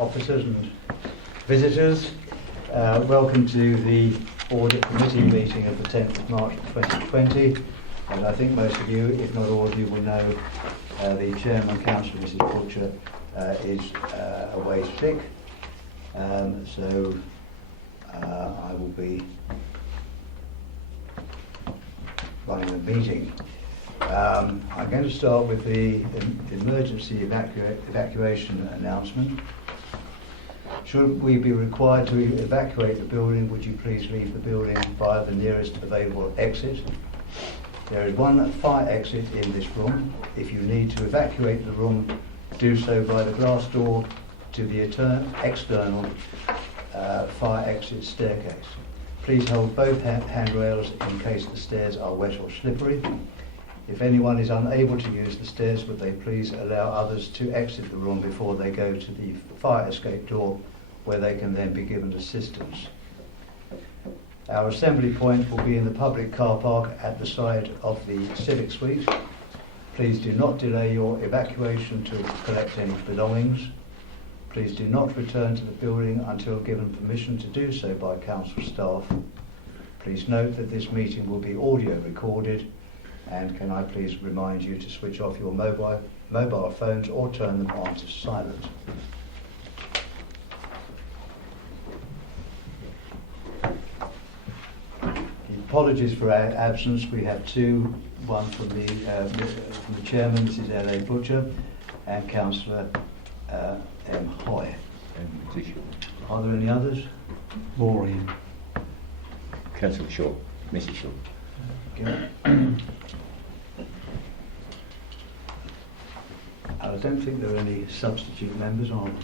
officers and visitors. Welcome to the Audit Committee meeting of the 10th of March 2020. And I think most of you, if not all of you, will know the Chairman, Councillor Mrs Butcher, is away sick. So I will be running the meeting. I'm going to start with the emergency evacuation announcement. Should we be required to evacuate the building, would you please leave the building via the nearest available exit? There is one fire exit in this room. If you need to evacuate the room, do so by the glass door to the external fire exit staircase. Please hold both handrails in case the stairs are wet or slippery. If anyone is unable to use the stairs, would they please allow others to exit the room before they go to the fire escape door, where they can then be given assistance. Our assembly point will be in the public car park at the side of the Civic Suite. Please do not delay your evacuation to collect any belongings. Please do not return to the building until given permission to do so by council staff. Please note that this meeting will be audio recorded, and can I please remind you to switch off your mobile phones or turn them on to silent. Apologies for our absence. We have two, one from the Chairman, Mrs L.A. Butcher, and Councillor M. Hoy. Are there any others? Maureen. Councillor Shaw, Mrs Shaw. Okay. I don't think there are any substitute members on.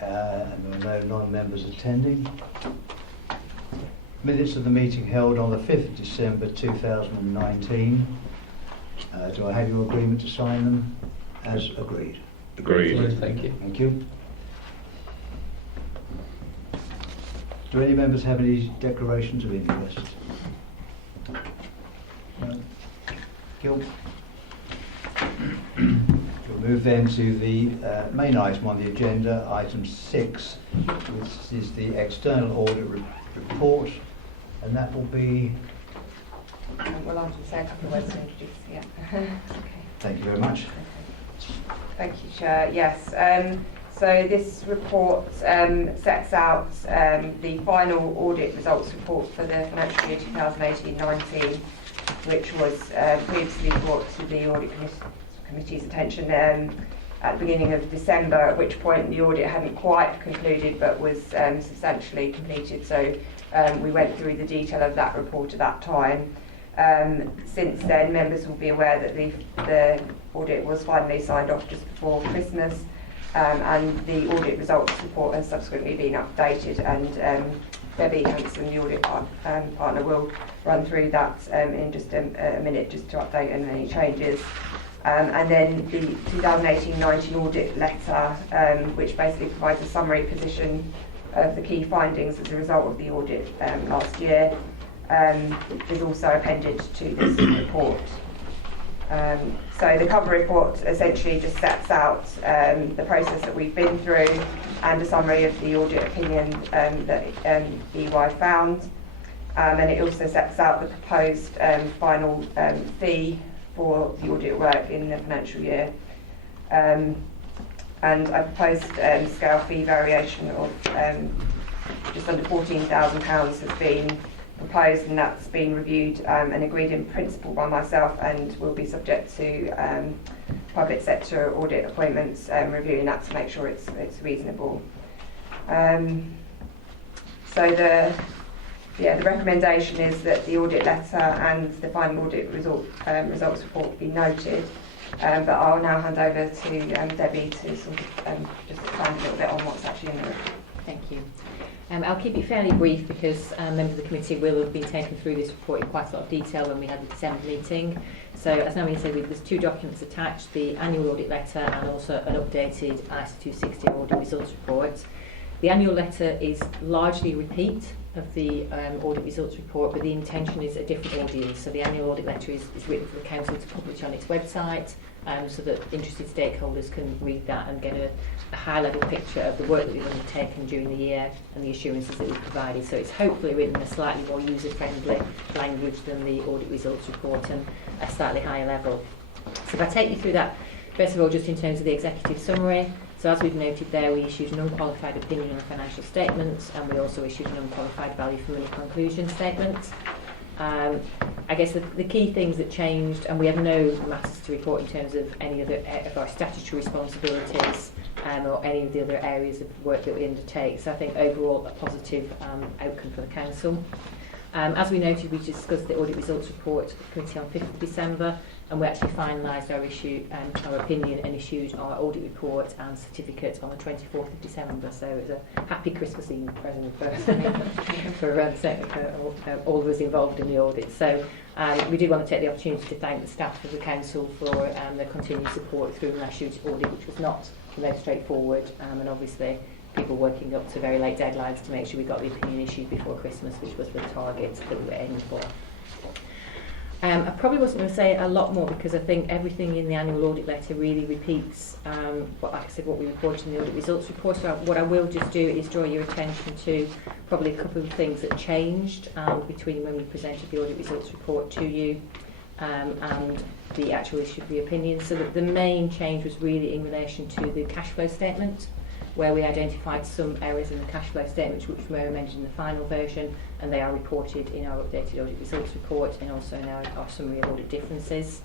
And there are no non-members attending. Minutes of the meeting held on the 5th of December 2019. Do I have your agreement to sign them as agreed? Agreed. Thank you. Thank you. Do any members have any declarations of interest? No. Gil? We'll move then to the main item on the agenda, item 6, which is the external audit report, and that will be... Well, I'll just say a couple of words to introduce, yeah. Okay. Thank you very much. Okay. Thank you, Chair. Yes, so this report sets out the final audit results report for the financial year 2018-19, which was previously brought to the Audit Committee's attention at the beginning of December, at which point the audit hadn't quite concluded but was substantially completed. So we went through the detail of that report at that time. Since then, members will be aware that the audit was finally signed off just before Christmas, and the audit results report has subsequently been updated, and Debbie Hanson, the audit partner, will run through that in just a minute, just to update on any changes. And then the 2018-19 audit letter, which basically provides a summary position of the key findings as a result of the audit last year, is also appended to this report. So the cover report essentially just sets out the process that we've been through and a summary of the audit opinion that EY found. And it also sets out the proposed final fee for the audit work in the financial year. And I proposed scale fee variation of just under £14,000 has been proposed, and that's been reviewed and agreed in principle by myself, and will be subject to public sector audit appointments reviewing that to make sure it's reasonable. So the recommendation is that the audit letter and the final audit results report be noted. But I'll now hand over to Debbie to sort of just expand a little bit on what's actually in the report. Thank you. I'll keep it fairly brief because members of the committee will have been taken through this report in quite a lot of detail when we had the December meeting. So as Naomi said, there's two documents attached, the annual audit letter and also an updated ISA 260 audit results report. The annual letter is largely a repeat of the audit results report, but the intention is a different audience. So the annual audit letter is written for the council to publish on its website, so that interested stakeholders can read that and get a high-level picture of the work that we've undertaken during the year and the assurances that we've provided. So it's hopefully written in a slightly more user-friendly language than the audit results report and a slightly higher level. So if I take you through that, first of all, just in terms of the executive summary. So as we've noted there, we issued an unqualified opinion on the financial statements, and we also issued an unqualified value for money conclusion statement. I guess the key things that changed, and we have no matters to report in terms of any other of our statutory responsibilities or any of the other areas of work that we undertake. So I think overall a positive outcome for the council. As we noted, we discussed the audit results report committee on 5th of December, and we actually finalised our opinion and issued our audit report and certificate on the 24th of December. So it was a happy Christmas Eve present for all of us involved in the audit. So we did want to take the opportunity to thank the staff of the council for their continued support through last year's audit, which was not very straightforward, and obviously people working up to very late deadlines to make sure we got the opinion issued before Christmas, which was the target that we were aiming for. I probably wasn't going to say a lot more because I think everything in the annual audit letter really repeats what we reported in the audit results report. So what I will just do is draw your attention to probably a couple of things that changed between when we presented the audit results report to you and the actual issue of the opinion. So that the main change was really in relation to the cash flow statement, where we identified some errors in the cash flow statements which were mentioned in the final version, and they are reported in our updated audit results report and also in our summary of audit differences.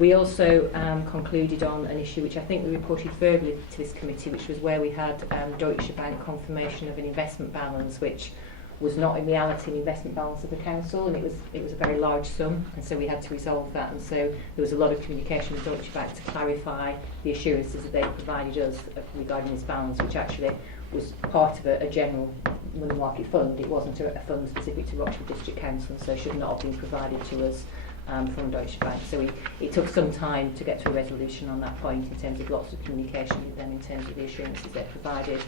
We also concluded on an issue which I think we reported verbally to this committee, which was where we had Deutsche Bank confirmation of an investment balance which was not in reality an investment balance of the council, and it was a very large sum, and so we had to resolve that. And so there was a lot of communication with Deutsche Bank to clarify the assurances that they provided us regarding this balance, which actually was part of a general money market fund. It wasn't a fund specific to Rochford District Council, and so should not have been provided to us from Deutsche Bank. So it took some time to get to a resolution on that point in terms of lots of communication with them in terms of the assurances they provided.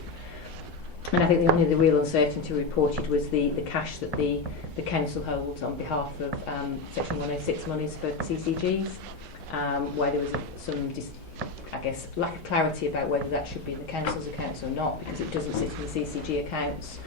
And I think the only real uncertainty reported was the cash that the council holds on behalf of Section 106 monies for CCGs, where there was some lack of clarity about whether that should be in the council's accounts or not, because it doesn't sit in the CCG accounts.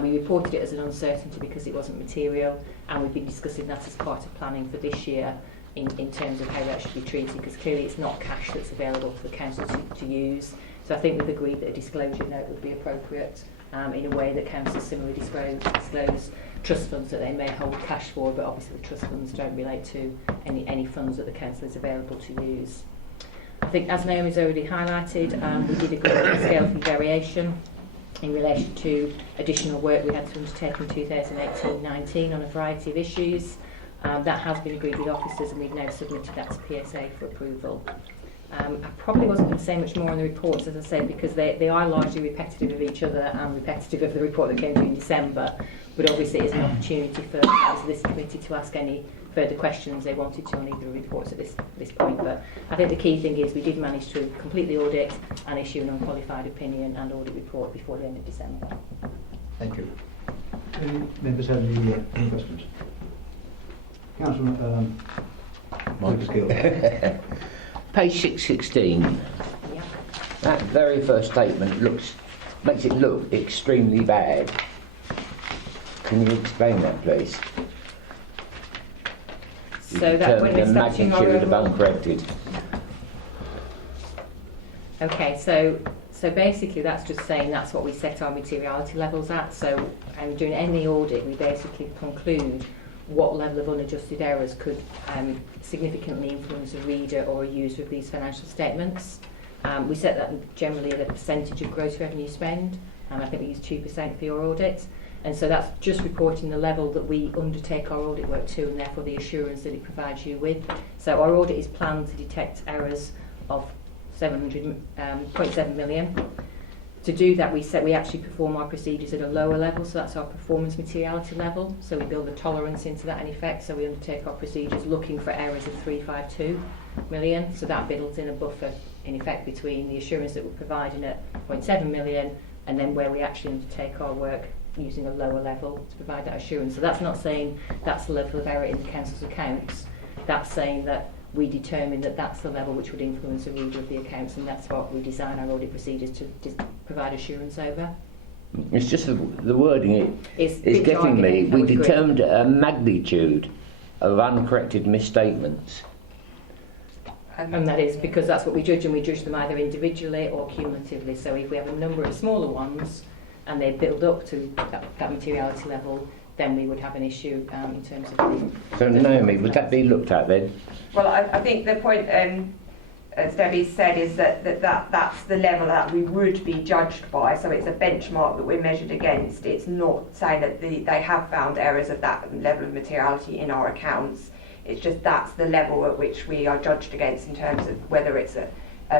We reported it as an uncertainty because it wasn't material, and we've been discussing that as part of planning for this year in terms of how that should be treated, because clearly it's not cash that's available for the council to use. So I think we've agreed that a disclosure note would be appropriate in a way that councils similarly disclose trust funds that they may hold cash for, but obviously the trust funds don't relate to any funds that the council is available to use. I think, as Naomi's already highlighted, we did agree on a scale for variation in relation to additional work we had to undertake in 2018-19 on a variety of issues. That has been agreed with officers, and we've now submitted that to PSA for approval. I probably wasn't going to say much more on the reports, as I said, because they are largely repetitive of each other and repetitive of the report that came through in December. But obviously it is an opportunity for this committee to ask any further questions they wanted to on either reports at this point. But I think the key thing is we did manage to complete the audit and issue an unqualified opinion and audit report before the end of December. Thank you. Any members have any questions? Councillor Lucas Gill. Page 616. Yeah. That very first statement makes it look extremely bad. Can you explain that, please? So that when we're the starting our magnitude of overall... uncorrected. Okay, so basically that's just saying that's what we set our materiality levels at. So during any audit we basically conclude what level of unadjusted errors could significantly influence a reader or a user of these financial statements. We set that generally at a percentage of gross revenue spend, and I think we use 2% for your audit. And so that's just reporting the level that we undertake our audit work to, and therefore the assurance that it provides you with. So our audit is planned to detect errors of 0.7 million. To do that, we actually perform our procedures at a lower level, so that's our performance materiality level. So we build a tolerance into that in effect. So we undertake our procedures looking for errors of 352 million. So that builds in a buffer in effect between the assurance that we're providing at 0.7 million and then where we actually undertake our work using a lower level to provide that assurance. So that's not saying that's the level of error in the council's accounts. That's saying that we determine that that's the level which would influence a reader of the accounts, and that's what we design our audit procedures to provide assurance over. It's just the wording It's is getting me. I We would agree. determined a magnitude of uncorrected misstatements. And that is because that's what we judge, and we judge them either individually or cumulatively. So if we have a number of smaller ones and they build up to that materiality level, then we would have an issue in terms of the... So Naomi, would that be looked at then? Well, I think the point, as Debbie said, is that's the level that we would be judged by. So it's a benchmark that we're measured against. It's not saying that they have found errors of that level of materiality in our accounts. It's just that's the level at which we are judged against in terms of whether it's a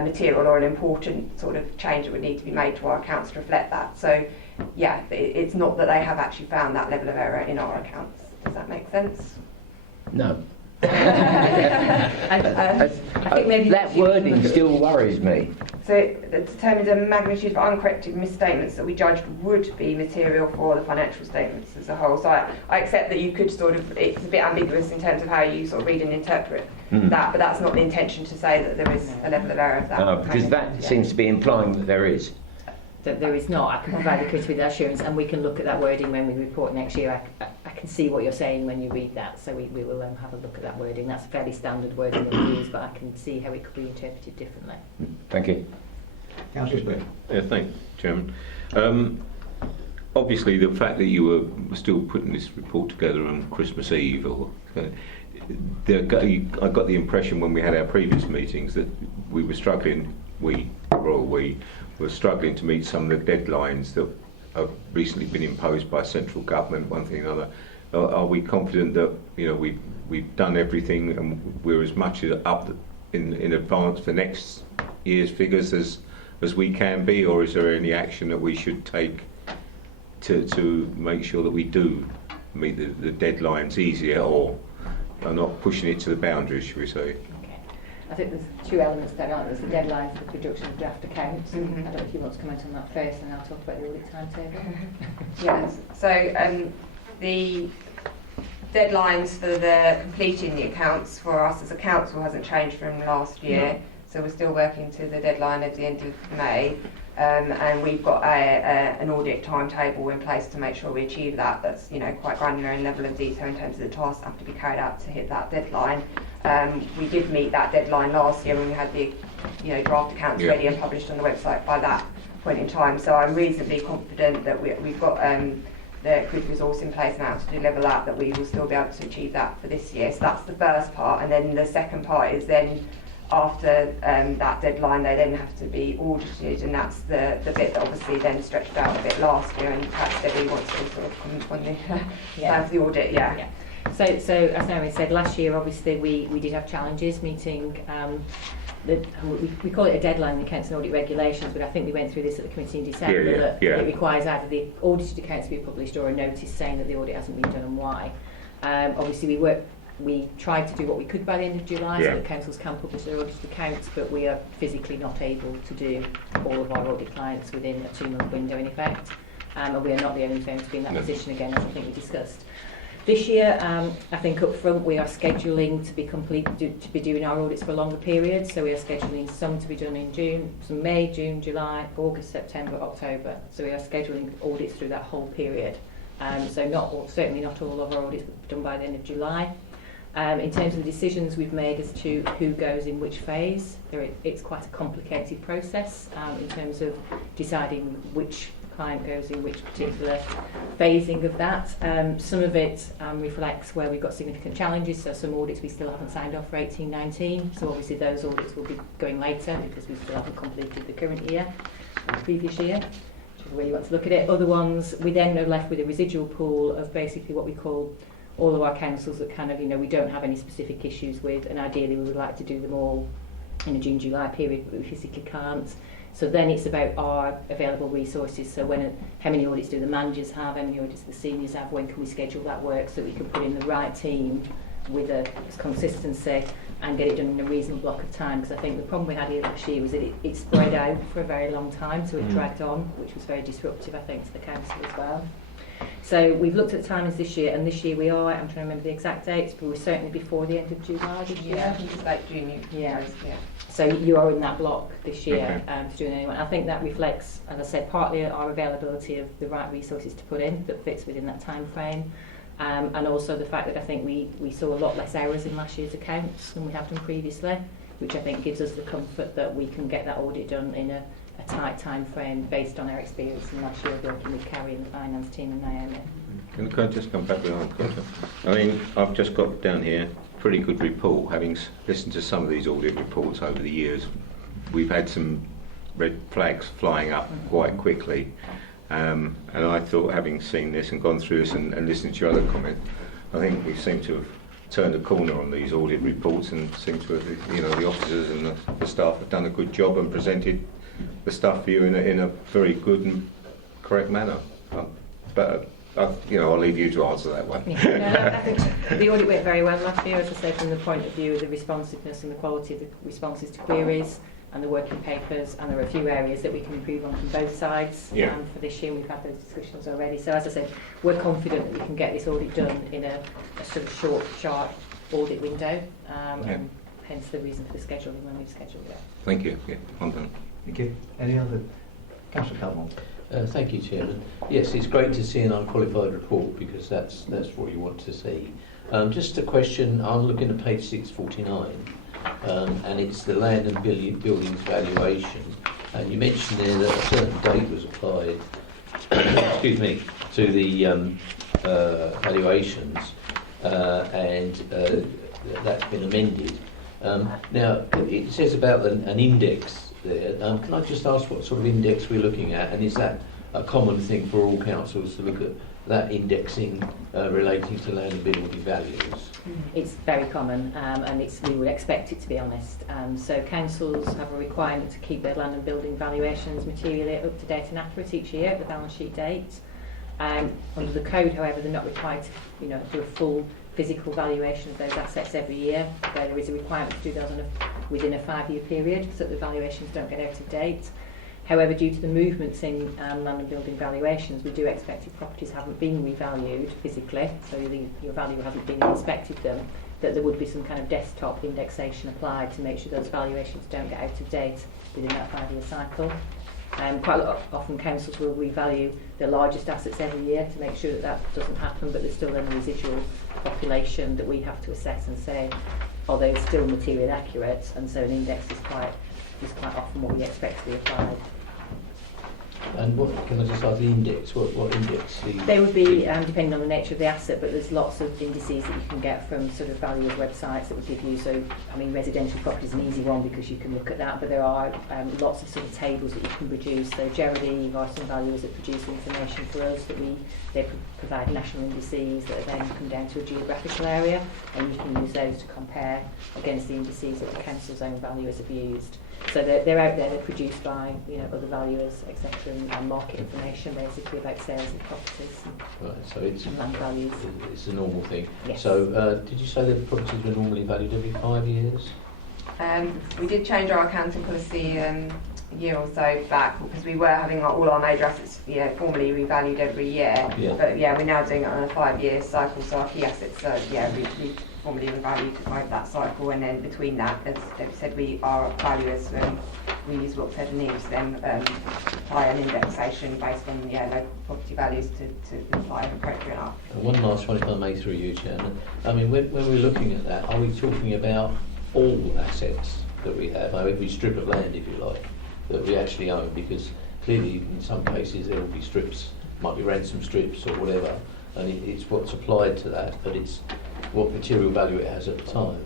material or an important sort of change that would need to be made to our accounts to reflect that. So, yeah, it's not that they have actually found that level of error in our accounts. Does that make sense? No. I think maybe that wording still worries me. So it determines a magnitude of uncorrected misstatements that we judged would be material for the financial statements as a whole. So I accept that you could sort of, it's a bit ambiguous in terms of how you sort of read and interpret that, but that's not the intention to say that there is a level of error of that. No, because that seems to be implying that there is. That there is not. I can provide the committee with that assurance, and we can look at that wording when we report next year. I can see what you're saying when you read that, so we will have a look at that wording. That's fairly standard wording that we use, but I can see how it could be interpreted differently. Thank you. Councillor Smith. Yeah, thank you, Chairman. Obviously, the fact that you were still putting this report together on Christmas Eve, I got the impression when we had our previous meetings that we were struggling. We were struggling to meet some of the deadlines that have recently been imposed by central government, one thing or another. Are we confident that we've done everything and we're as much up in advance for next year's figures as we can be, or is there any action that we should take to make sure that we do meet the deadlines easier, or are not pushing it to the boundaries, should we say? I think there's two elements there, aren't there? There's the deadline for the production of draft accounts. I don't know if you want to comment on that first, and I'll talk about the audit timetable. Yes. So the deadlines for the completing the accounts for us as a council hasn't changed from last year. So we're still working to the deadline at the end of May. And we've got an audit timetable in place to make sure we achieve that. That's quite granular in level of detail in terms of the tasks that have to be carried out to hit that deadline. We did meet that deadline last year when we had the draft accounts ready and published on the website by that point in time. So I'm reasonably confident that we've got the grid resource in place now to deliver that we will still be able to achieve that for this year. So that's the first part, and then the second part is then after that deadline they then have to be audited, and that's the bit that obviously then stretched out a bit last year, and perhaps Debbie wants to sort of comment on the plan for the audit. Yeah. So as Naomi said, last year obviously we did have challenges meeting we call it a deadline in the accounts and audit regulations, but I think we went through this at the committee in December that it requires either the audited accounts to be published or a notice saying that the audit hasn't been done and why. Obviously we tried to do what we could by the end of July so that councils can publish their audited accounts, but we are physically not able to do all of our audit clients within a 2-month window in effect, and we are not the only firm to be in that position again, as I think we discussed. This year, I think up front we are scheduling to be doing our audits for a longer period, so we are scheduling some to be done in June, some May, June, July, August, September, October, so we are scheduling audits through that whole period. So certainly not all of our audits will be done by the end of July. In terms of the decisions we've made as to who goes in which phase, it's quite a complicated process in terms of deciding which client goes in which particular phasing of that. Some of it reflects where we've got significant challenges, so some audits we still haven't signed off for 18-19, so obviously those audits will be going later because we still haven't completed the current year, the previous year, whichever way you want to look at it. Other ones, we then are left with a residual pool of basically what we call all of our councils that kind of, we don't have any specific issues with, and ideally we would like to do them all in a June-July period, but we physically can't. So then it's about our available resources. So how many audits do the managers have, how many audits do the seniors have, when can we schedule that work so that we can put in the right team with a consistency and get it done in a reasonable block of time, because I think the problem we had here last year was that it spread out for a very long time, so it dragged on, which was very disruptive, I think, to the council as well. So we've looked at the timings this year, and this year we are, I'm trying to remember the exact dates, but we're certainly before the end of July this year. Yeah, I think it's like June. Yeah. Yeah. So you are in that block this year Okay. to do it anyway. I think that reflects, as I said, partly our availability of the right resources to put in that fits within that time frame. And also the fact that I think we saw a lot less errors in last year's accounts than we have done previously, which I think gives us the comfort that we can get that audit done in a tight time frame based on our experience in last year working with Carrie and the finance team and Naomi. Can I just come back behind? I mean, I've just got down here pretty good report. Having listened to some of these audit reports over the years, we've had some red flags flying up quite quickly. And I thought, having seen this and gone through this and listened to your other comment, I think we seem to have turned a corner on these audit reports and seem to have, the officers and the staff have done a good job and presented the stuff for you in a very good and correct manner. But I'll leave you to answer that one. Yeah, I think the audit went very well last year, as I say, from the point of view of the responsiveness and the quality of the responses to queries and the working papers, and there are a few areas that we can improve on from both sides for this year, and we've had those discussions already. So as I said, we're confident that we can get this audit done in a sort of short, sharp audit window, and hence the reason for the scheduling when we've scheduled it. Thank you. Yeah, well done. Thank you. Any other? Councillor Cutmore. Thank you, Chairman. Yes, it's great to see an unqualified report, because that's what you want to see. Just a question, I'm looking at page 649, and it's the land and buildings valuation, and you mentioned there that a certain date was applied excuse me, to the valuations, and that's been amended. Now, it says about an index there. Can I just ask what sort of index we're looking at, and is that a common thing for all councils to look at that indexing relating to land and building values? It's very common, and we would expect it, to be honest. So councils have a requirement to keep their land and building valuations materially up to date and accurate each year at the balance sheet date. Under the code, however, they're not required to do a full physical valuation of those assets every year. There is a requirement to do those within a 5-year period, so that the valuations don't get out of date. However, due to the movements in land and building valuations, we do expect if properties haven't been revalued physically, so your valuer hasn't been inspected them, that there would be some kind of desktop indexation applied to make sure those valuations don't get out of date within that 5-year cycle. Quite a lot often councils will revalue their largest assets every year to make sure that doesn't happen, but there's still a residual population that we have to assess and say, are they still materially accurate? And so an index is quite often what we expect to be applied. And what, can I just ask the index? What index? They would be depending on the nature of the asset, but there's lots of indices that you can get from sort of valuers' websites that would give you. So, I mean, residential property is an easy one because you can look at that, but there are lots of sort of tables that you can produce. So, generally, there are some valuers that produce information for us that they provide national indices that then come down to a geographical area, and you can use those to compare against the indices that the council's own valuers have used. So they're out there, they're produced by other valuers, etc., and market information basically about sales of properties Right, so it's and land values. It's a normal thing. Yes. So did you say that properties were normally valued every 5 years? We did change our accounting policy a year or so back, because we were having all our major assets formally revalued every year. Yeah. But we're now doing it on a 5-year cycle, so our key assets we formally revalued over that cycle, and then between that, as Debbie said, our valuers we use what's said and needs then apply an indexation based on local property values to apply an appropriate up. And one last one, if I may, through you, Chairman. I mean, when we're looking at that, are we talking about all assets that we have, every strip of land, if you like, that we actually own? Because clearly, in some cases, there will be strips, might be ransom strips or whatever, and it's what's applied to that, but it's what material value it has at the time.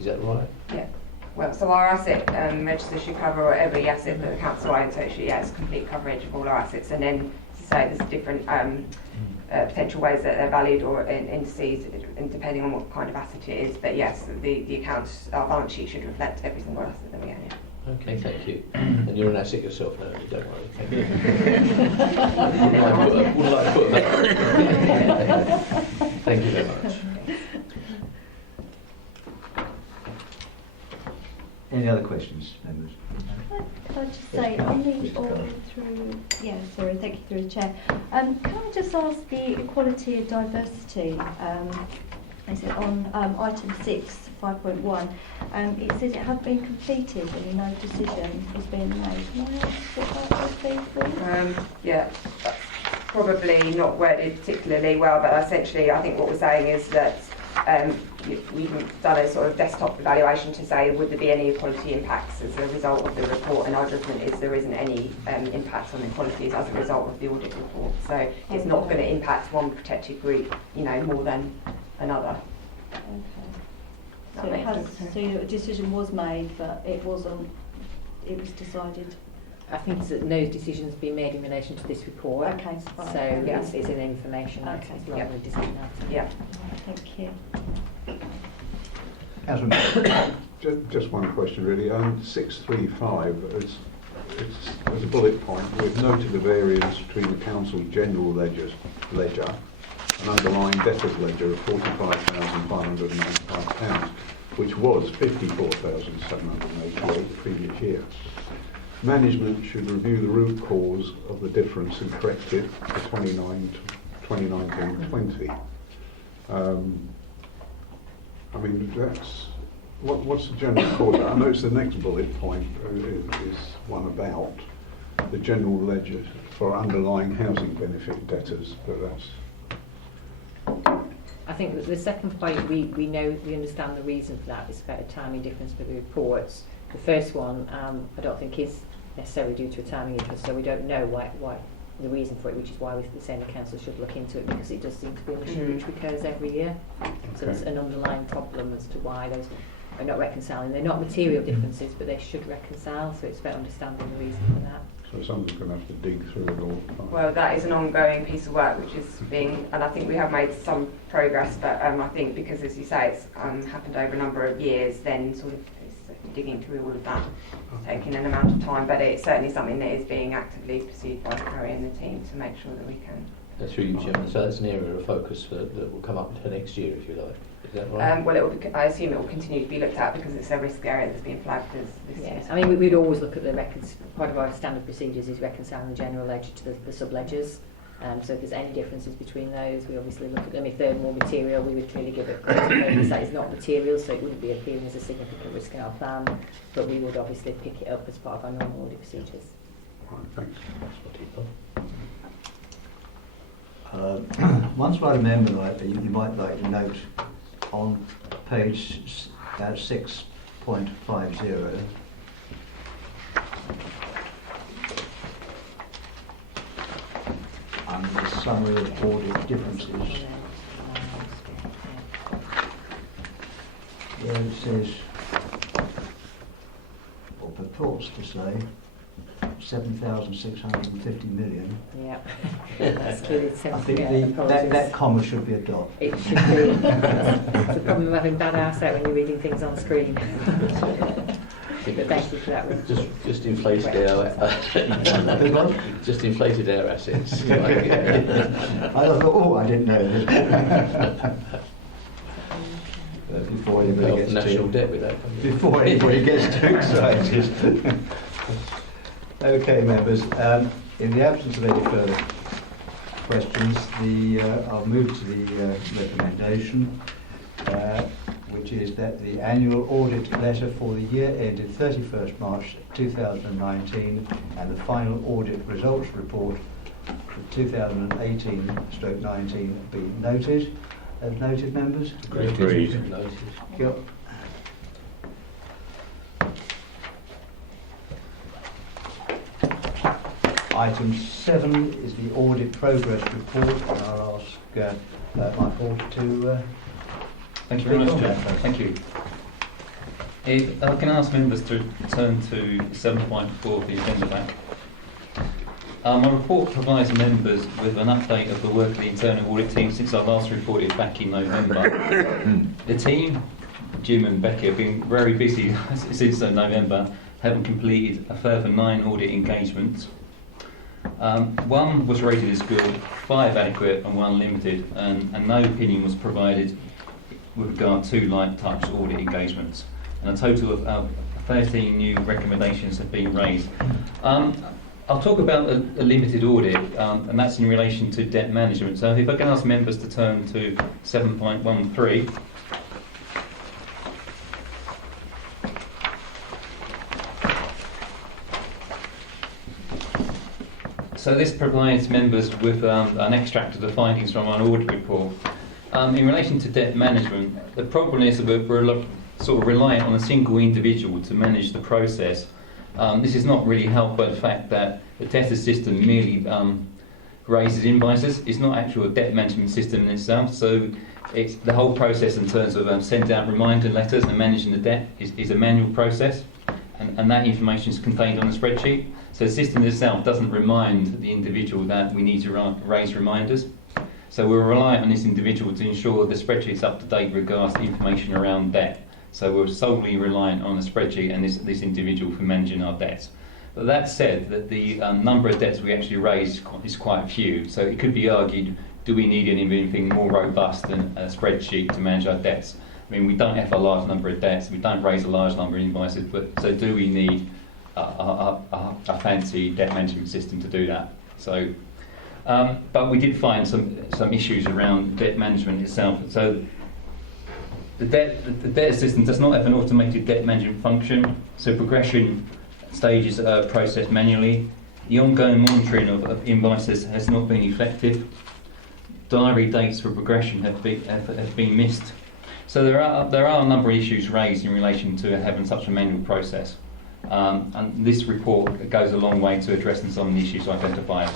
Is that right? Yeah. Well, so our asset register should cover every asset that the council owns, so it's complete coverage of all our assets. And then, to say, there's different potential ways that they're valued or in indices, and depending on what kind of asset it is. But yes, the accounts, our balance sheet should reflect every single asset that we own. Yeah. Okay, thank you. And you're an asset yourself, no, don't worry. Thank you. Would like to put that. Thank you very much. Thank you through the chair. Can I just ask the equality and diversity? Is it on item 6, 5.1? It says it has been completed and no decision has been made. Can I ask what that would be, please? Yeah, that's probably not worded particularly well, but essentially I think what we're saying is that we've done a sort of desktop evaluation to say would there be any equality impacts as a result of the report, and our judgment is there isn't any impact on equalities as a result of the audit report. So it's not going to impact one protected group, more than another. Okay. So a decision was made, but it was decided. I think it's that no decision's been made in relation to this report. Okay, fine. So Yeah. it's an information item rather than a decision item. Yeah. Thank you. Just one question really. 635 as a bullet point, we've noted the variance between the council's general ledger and underlying debtors ledger of £45,595, which was £54,788 the previous year. Management should review the root cause of the difference and correct it for 2019-20. What's the general cause? I notice the next bullet point is one about the general ledger for underlying housing benefit debtors, but that's... I think that the second point, we understand the reason for that. It's about a timing difference for the reports. The first one, I don't think is necessarily due to a timing difference, so we don't know why the reason for it, which is why we're saying the council should look into it, because it does seem to be an issue which recurs every year. So it's an underlying problem as to why those are not reconciling. They're not material differences, but they should reconcile, so it's about understanding the reason for that. So someone's going to have to dig through it all. Well, that is an ongoing piece of work which is being, and I think we have made some progress, but I think because, as you say, it's happened over a number of years, then sort of digging through all of that, taking an amount of time, but it's certainly something that is being actively pursued by Harry and the team to make sure that we can. That's through you, Chairman. So that's an area of focus that will come up for next year, if you like. Is that right? Well, I assume it will continue to be looked at because it's a risk area that's been flagged as this year. Yes, I mean we'd always look at the records. Part of our standard procedures is reconciling the general ledger to the sub-ledgers. So if there's any differences between those, we obviously look at them. If they're more material, we would clearly give it notice that it's not material, so it wouldn't be appearing as a significant risk in our plan, but we would obviously pick it up as part of our normal audit procedures. Right, thanks. Once I remember rightly, you might like to note on page 6.50, under the summary of audit differences, where it says, or purports to say, 7,650 million. Yeah, that's clearly I think that comma should be a dot. It should be. It's the problem of having bad eyesight when you're reading things on screen. But thank you for that one. Just inflated just inflated our assets. I thought, I didn't know this. Before anybody gets national debt with that. Before anybody gets too excited. Okay, members. In the absence of any further questions, I'll move to the recommendation, which is that the annual audit letter for the year ended 31st March 2019 and the final audit results report for 2018/19 be noted. As noted, members? Agreed. Yep. Item 7 is the audit progress report, and I'll ask Michael to Thank you very much, Chair. Thank you. If I can ask members to turn to 7.4 of the agenda back. My report provides members with an update of the work of the internal audit team since I last reported back in November. The team, Jim and Becky, have been very busy since November, having completed a further 9 audit engagements. 1 was rated as good, 5 adequate and 1 limited, and no opinion was provided with regard to light touch audit engagements. And a total of 13 new recommendations have been raised. I'll talk about a limited audit, and that's in relation to debt management. So if I can ask members to turn to 7.13. So this provides members with an extract of the findings from our audit report. In relation to debt management, the problem is that we're sort of reliant on a single individual to manage the process. This is not really helped by the fact that the debtor system merely raises invoices. It's not actually a debt management system in itself, so it's the whole process in terms of sending out reminder letters and managing the debt is a manual process, and that information is contained on a spreadsheet. So the system itself doesn't remind the individual that we need to raise reminders. So we're reliant on this individual to ensure the spreadsheet's up to date regards the information around debt. So we're solely reliant on the spreadsheet and this individual for managing our debts. But that said, that the number of debts we actually raise is quite few. So it could be argued, do we need anything more robust than a spreadsheet to manage our debts? I mean, we don't have a large number of debts, we don't raise a large number of invoices, but so do we need a fancy debt management system to do that? So, but we did find some issues around debt management itself. So the debt system does not have an automated debt management function, so progression stages are processed manually. The ongoing monitoring of invoices has not been effective. Diary dates for progression have been missed. So there are a number of issues raised in relation to having such a manual process. And this report goes a long way to addressing some of the issues identified.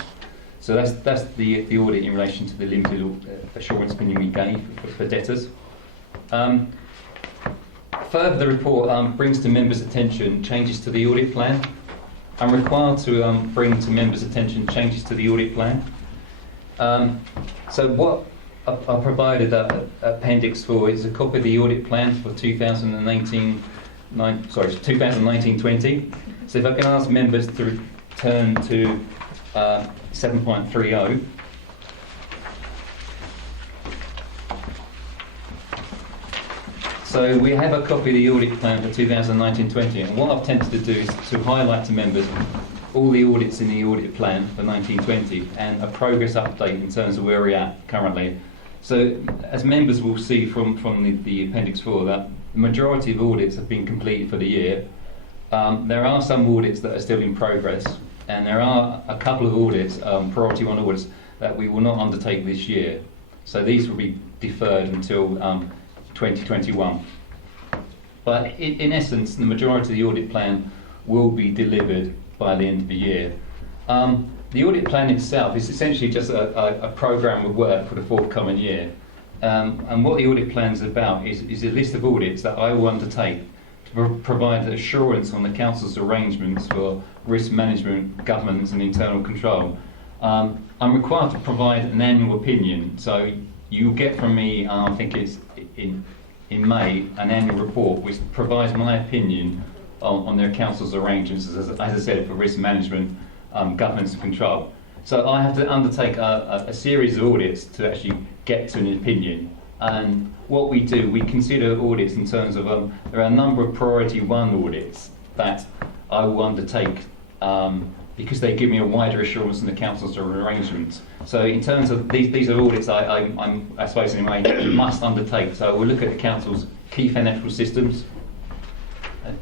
So that's the audit in relation to the limited assurance opinion we gave for debtors. Further, the report brings to members' attention changes to the audit plan. I'm required to bring to members' attention changes to the audit plan. So what I provided appendix 4 is a copy of the audit plan for 2019-20. So if I can ask members to turn to 7.30. So we have a copy of the audit plan for 2019-20, and what I've tended to do is to highlight to members all the audits in the audit plan for 19-20 and a progress update in terms of where we're at currently. So as members will see from the Appendix 4 that the majority of audits have been completed for the year. There are some audits that are still in progress, and there are a couple of audits, priority 1 audits, that we will not undertake this year. So these will be deferred until 2021. But in essence, the majority of the audit plan will be delivered by the end of the year. The audit plan itself is essentially just a programme of work for the forthcoming year. And what the audit plan is about is a list of audits that I will undertake to provide assurance on the Council's arrangements for risk management, governance and internal control. I'm required to provide an annual opinion, so you'll get from me, I think it's in May, an annual report which provides my opinion on their Council's arrangements, as I said, for risk management, governance and control. So I have to undertake a series of audits to actually get to an opinion. And what we do, we consider audits in terms of, there are a number of priority 1 audits that I will undertake because they give me a wider assurance on the Council's arrangements. So in terms of these are audits I suppose in a way must undertake. So we'll look at the Council's key financial systems,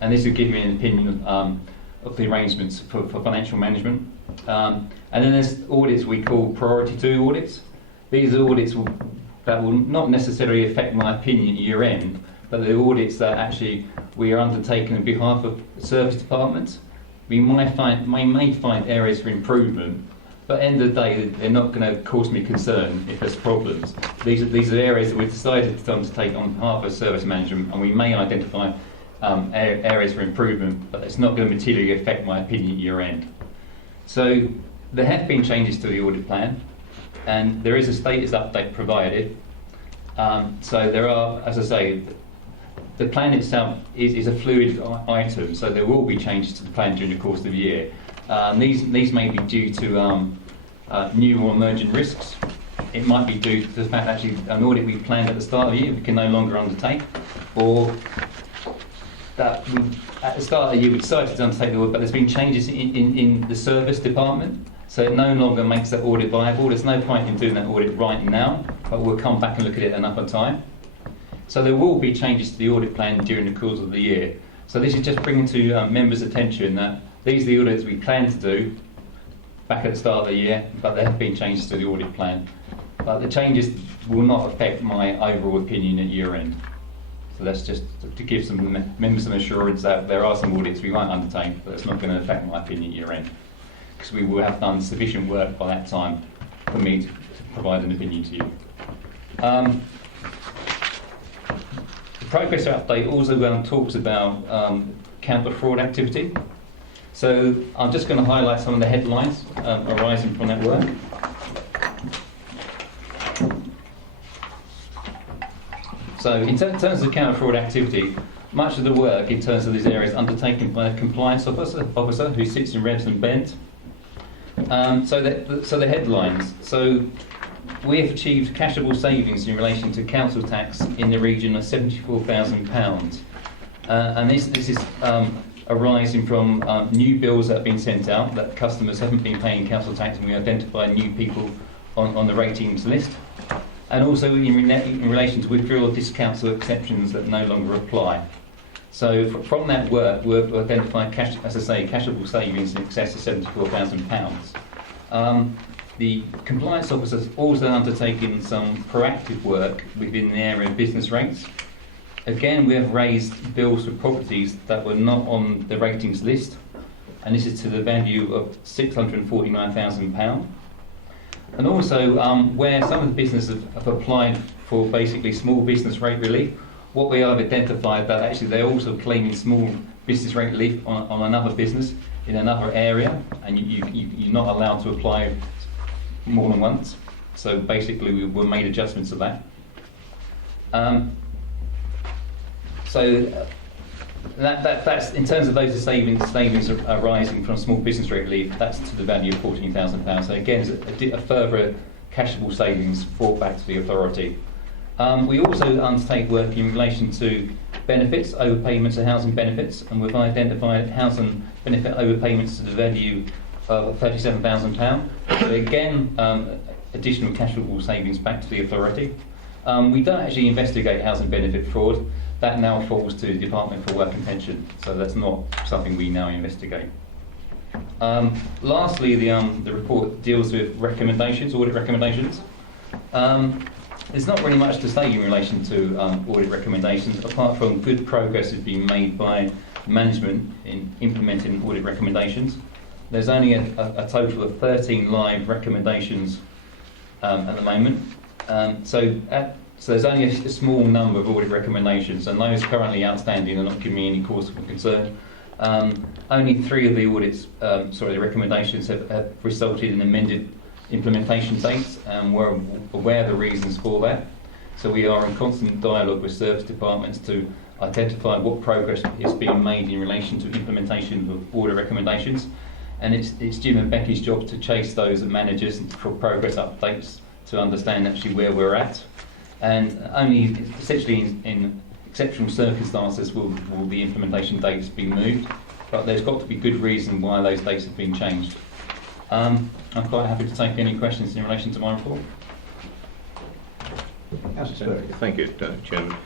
and this will give me an opinion of the arrangements for financial management. And then there's audits we call priority 2 audits. These are audits that will not necessarily affect my opinion year end, but the audits that actually we are undertaking on behalf of service departments. We may find areas for improvement, but at the end of the day, they're not going to cause me concern if there's problems. These are areas that we've decided to undertake on behalf of service management, and we may identify areas for improvement, but it's not going to materially affect my opinion year end. So there have been changes to the audit plan, and there is a status update provided. So there are, as I say, the plan itself is a fluid item, so there will be changes to the plan during the course of the year. These may be due to new or emerging risks. It might be due to the fact that actually an audit we planned at the start of the year we can no longer undertake, or that at the start of the year we decided to undertake the audit, but there's been changes in the service department, so it no longer makes that audit viable. There's no point in doing that audit right now, but we'll come back and look at it another time. So there will be changes to the audit plan during the course of the year. So this is just bringing to members' attention that these are the audits we plan to do back at the start of the year, but there have been changes to the audit plan. But the changes will not affect my overall opinion at year end. So that's just to give some members some assurance that there are some audits we won't undertake, but it's not going to affect my opinion at year end, because we will have done sufficient work by that time for me to provide an opinion to you. The progress update also talks about counter fraud activity. So I'm just going to highlight some of the headlines arising from that work. So in terms of counter fraud activity, much of the work in terms of these areas undertaken by a compliance officer who sits in Revs and Bent. So the headlines. So we have achieved cashable savings in relation to council tax in the region of £74,000. And this is arising from new bills that have been sent out that customers haven't been paying council tax, and we identify new people on the ratings list. And also in relation to withdrawal discounts or exceptions that no longer apply. So from that work, we've identified, cashable savings in excess of £74,000. The compliance officers also undertaken some proactive work within the area of business rates. Again, we have raised bills for properties that were not on the ratings list, and this is to the value of £649,000. And also, where some of the businesses have applied for basically small business rate relief, what we have identified that actually they're also claiming small business rate relief on another business in another area, and you're not allowed to apply more than once. So basically, we made adjustments to that. That's in terms of those savings arising from small business rate relief. That's to the value of £14,000. So again, it's a further cashable savings brought back to the authority. We also undertake work in relation to benefits, overpayments of housing benefits, and we've identified housing benefit overpayments to the value of £37,000. So again, additional cashable savings back to the authority. We don't actually investigate housing benefit fraud. That now falls to the Department for Work and Pension, so that's not something we now investigate. Lastly, the report deals with recommendations, audit recommendations. There's not really much to say in relation to audit recommendations, apart from good progress has been made by management in implementing audit recommendations. There's only a total of 13 live recommendations at the moment. So there's only a small number of audit recommendations, and those currently outstanding are not giving me any cause for concern. Only 3 of the audits, the recommendations have resulted in amended implementation dates, and we're aware of the reasons for that. So we are in constant dialogue with service departments to identify what progress is being made in relation to implementation of audit recommendations. And it's Jim and Becky's job to chase those managers for progress updates to understand actually where we're at. And only essentially in exceptional circumstances will the implementation dates be moved, but there's got to be good reason why those dates have been changed. I'm quite happy to take any questions in relation to my report. Thank you, Chairman.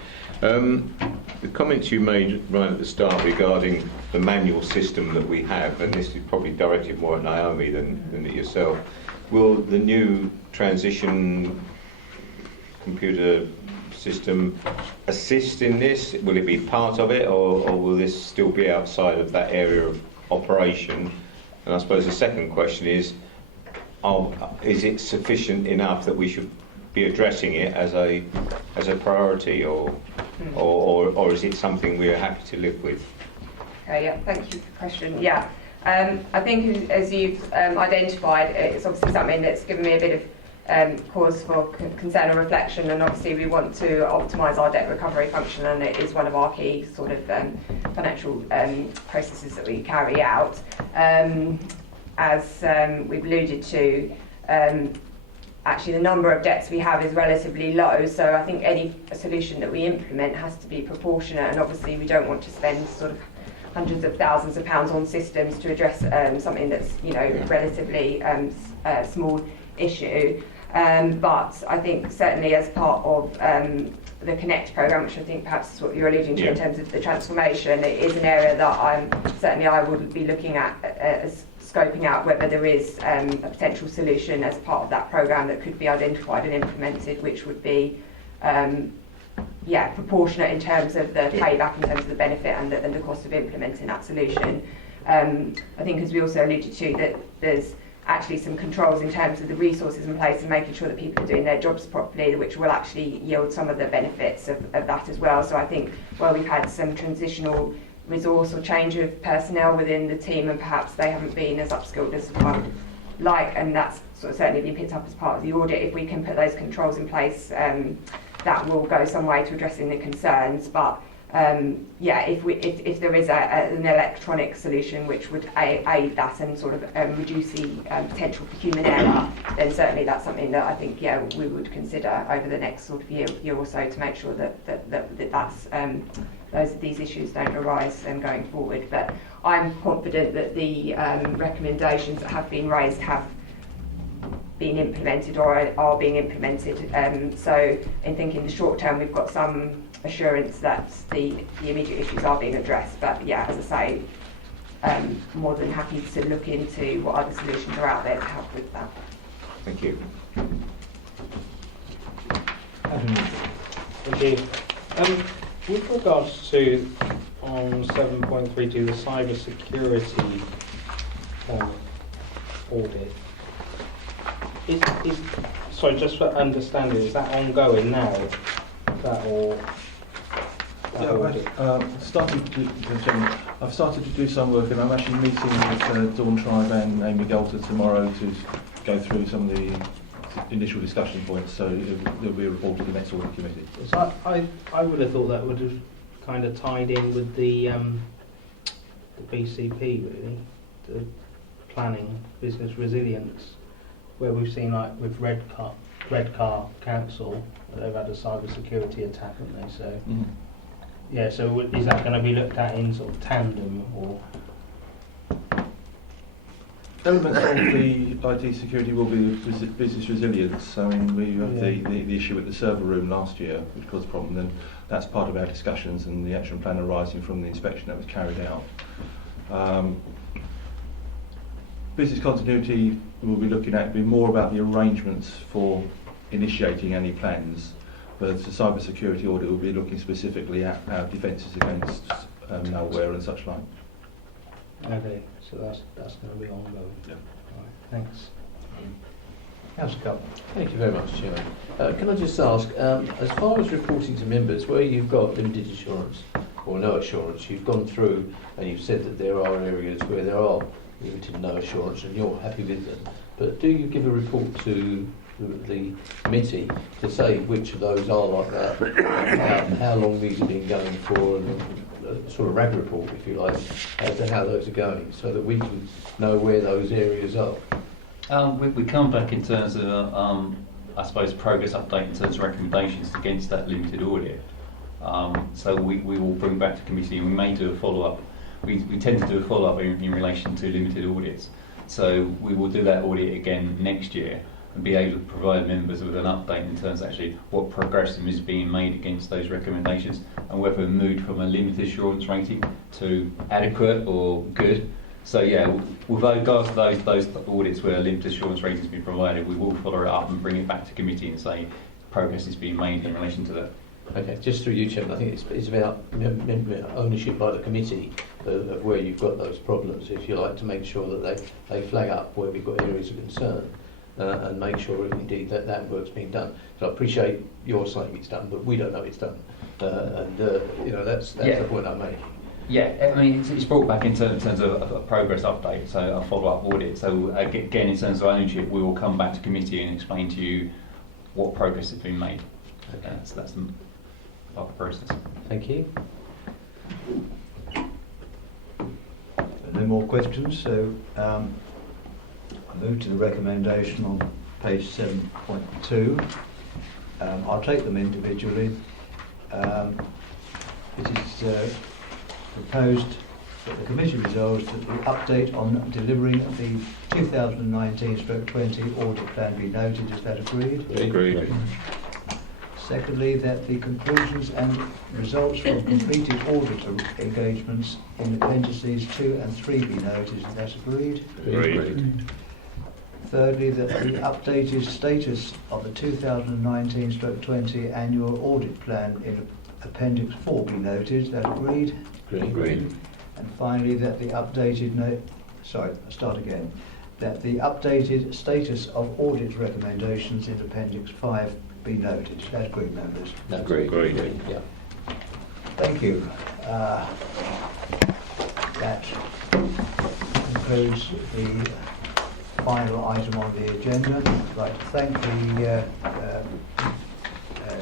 The comments you made right at the start regarding the manual system that we have, and this is probably directed more at Naomi than at yourself, will the new transition computer system assist in this? Will it be part of it, or will this still be outside of that area of operation? And I suppose the second question is it sufficient enough that we should be addressing it as a priority, or is it something we are happy to live with? Okay, yeah, thank you for the question. Yeah, I think as you've identified, it's obviously something that's given me a bit of cause for concern and reflection, and obviously we want to optimise our debt recovery function, and it is one of our key sort of financial processes that we carry out. As we've alluded to, actually the number of debts we have is relatively low, so I think any solution that we implement has to be proportionate, and obviously we don't want to spend sort of hundreds of thousands of pounds on systems to address something that's, you know, relatively small issue. But I think certainly as part of the Connect programme, which I think perhaps is what you're alluding to in terms of the transformation, it is an area that I would be looking at as scoping out whether there is a potential solution as part of that programme that could be identified and implemented, which would be proportionate in terms of the payback, in terms of the benefit and the cost of implementing that solution. I think, as we also alluded to, that there's actually some controls in terms of the resources in place and making sure that people are doing their jobs properly, which will actually yield some of the benefits of that as well. So I think where we've had some transitional resource or change of personnel within the team, and perhaps they haven't been as upskilled as one would like, and that's sort of certainly been picked up as part of the audit. If we can put those controls in place, that will go some way to addressing the concerns. But if there is an electronic solution which would aid that and sort of reduce the potential for human error, then certainly that's something that I think we would consider over the next sort of year or so to make sure that these issues don't arise going forward. But I'm confident that the recommendations that have been raised have been implemented or are being implemented. So in thinking the short term, we've got some assurance that the immediate issues are being addressed. But as I say, more than happy to look into what other solutions are out there to help with that. Thank you. Thank you. With regards to on 7.32, the cyber security audit, sorry, just for understanding, is that ongoing now? I've started to do some work, and I'm actually meeting with Dawn Tribe and Amy Galter tomorrow to go through some of the initial discussion points. So there'll be a report to the next audit committee. So I would have thought that would have kind of tied in with the BCP, really, the planning, business resilience, where we've seen, like with Redcar Council, they've had a cyber security attack, haven't they? So so is that going to be looked at in sort of tandem, or? Elements of the IT security will be business resilience. I mean, we had the issue with the server room last year, which caused a problem. Then that's part of our discussions and the action plan arising from the inspection that was carried out. Business continuity we'll be looking at be more about the arrangements for initiating any plans, but the cyber security audit will be looking specifically at our defences against malware and such like. Okay, so that's going to be ongoing. Yeah. All right, thanks. Councillor Cup. Thank you very much, Chairman. Can I just ask, as far as reporting to members, where you've got limited assurance or no assurance, you've gone through and you've said that there are areas where there are limited no assurance and you're happy with them, but do you give a report to the committee to say which of those are like that, and how long these have been going for, and a sort of RAG report, if you like, as to how those are going, so that we can know where those areas are? We come back in terms of, I suppose, progress update in terms of recommendations against that limited audit. So we will bring back to committee, and we may do a follow-up. We tend to do a follow-up in relation to limited audits. So we will do that audit again next year and be able to provide members with an update in terms of actually what progress is being made against those recommendations, and whether we've moved from a limited assurance rating to adequate or good. So with regards to those audits where a limited assurance rating has been provided, we will follow it up and bring it back to committee and say progress is being made in relation to that. Okay, just through you, Chairman, I think it's about ownership by the committee of where you've got those problems, if you like, to make sure that they flag up where we've got areas of concern and make sure indeed that work's being done. So I appreciate your saying it's done, but we don't know it's done, that's the point I'm making. Yeah, I mean, it's brought back in terms of a progress update, so a follow-up audit. So again, in terms of ownership, we will come back to committee and explain to you what progress has been made. Okay, so that's the part of the process. Thank you. No more questions, so I move to the recommendation on page 7.2. I'll take them individually. It is proposed that the committee resolves that the update on delivering the 2019/20 audit plan be noted. Is that agreed? Agreed. Secondly, that the conclusions and results from completed audit engagements in appendices 2 and 3 be noted. Is that agreed? Agreed. Thirdly, that the updated status of the 2019/20 annual audit plan in Appendix 4 be noted. Is that agreed? Agreed. And finally, that the updated that the updated status of audit recommendations in Appendix 5 be noted. Is that agreed, members? That's Agreed. Yeah. Thank you. That concludes the final item on the agenda. I'd like to thank the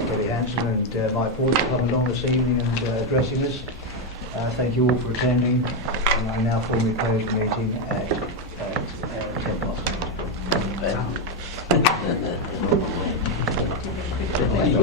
Kelly Hansen and Mike Ford for coming along this evening and addressing us. Thank you all for attending, and I now formally close the meeting at